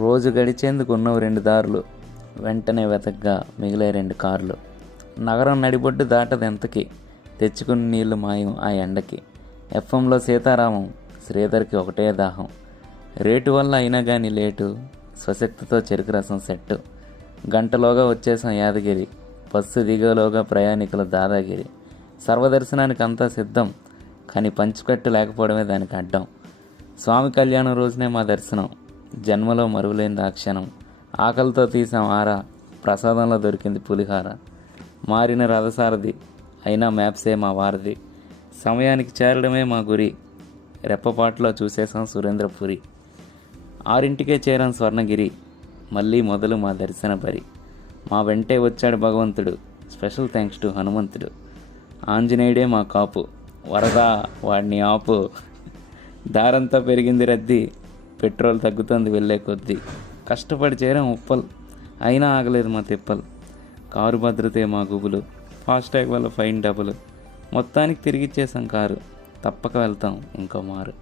రోజు గడిచేందుకు ఉన్నవి 2 దారులు, వెంటనే వెతగ్గా మిగిలే 2 కార్లు. నగరం నడిబొడ్డు దాటదెంతకి, తెచ్చుకుని నీళ్లు మాయం ఆ ఎండకి. ఎఫ్ఎంలో సీతారామం, శ్రీధర్కి ఒకటే దాహం. రేటు వల్ల అయినా గాని లేటు, స్వశక్తితో చెరుకు రసం సెట్టు. గంటలోగా వచ్చేసాం యాదగిరి, బస్సు దిగేలోగా ప్రయాణికుల దాదాగిరి. సర్వదర్శనానికి అంతా సిద్ధం, కానీ పంచిపెట్టు లేకపోవడమే దానికి అడ్డం. స్వామి కళ్యాణం రోజునే మా దర్శనం, జన్మలో మరువలేని ఆ క్షణం. ఆకలితో తీసాం ఆరా, ప్రసాదంలో దొరికింది పులిహార. మారిన రథసారథి, అయినా మ్యాప్సే మా వారధి. సమయానికి చేరడమే మా గురి, రెప్పపాట్లో చూసేసాం సురేంద్రపురి. 6ంటికే చేరాం స్వర్ణగిరి, మళ్ళీ మొదలు మా దర్శన బరి. మా వెంటే వచ్చాడు భగవంతుడు, స్పెషల్ థ్యాంక్స్ టు హనుమంతుడు. ఆంజనేయుడే మా కాపు, వరదా వాడిని ఆపు. దారంతా పెరిగింది రద్దీ, పెట్రోల్ తగ్గుతుంది వెళ్ళే కొద్దీ. కష్టపడి చేరాం ఉప్పల్, అయినా ఆగలేదు మా తిప్పలు. కారు భద్రతే మా గుబులు, ఫాస్టాగ్ వల్ల ఫైన్ డబులు. మొత్తానికి తిరిగిచ్చేసాం కారు, తప్పక వెళ్తాం ఇంకో మారు.